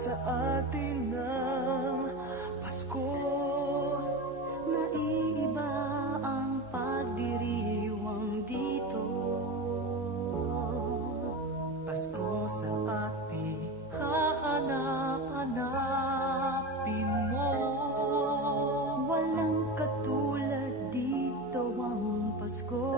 sa atin ang Pasko. Naiiba ang pagdiriwang dito. Pasko sa ating hahanap-hanapin mo. Walang katulad dito ang Pasko.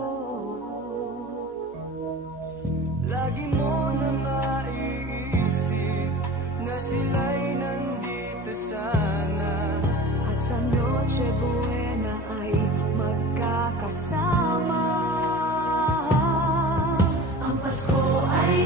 Lagi mo na maiisip na sila'y nandito sana, at sa Noche Buena ay magkakasama. Ang Pasko ay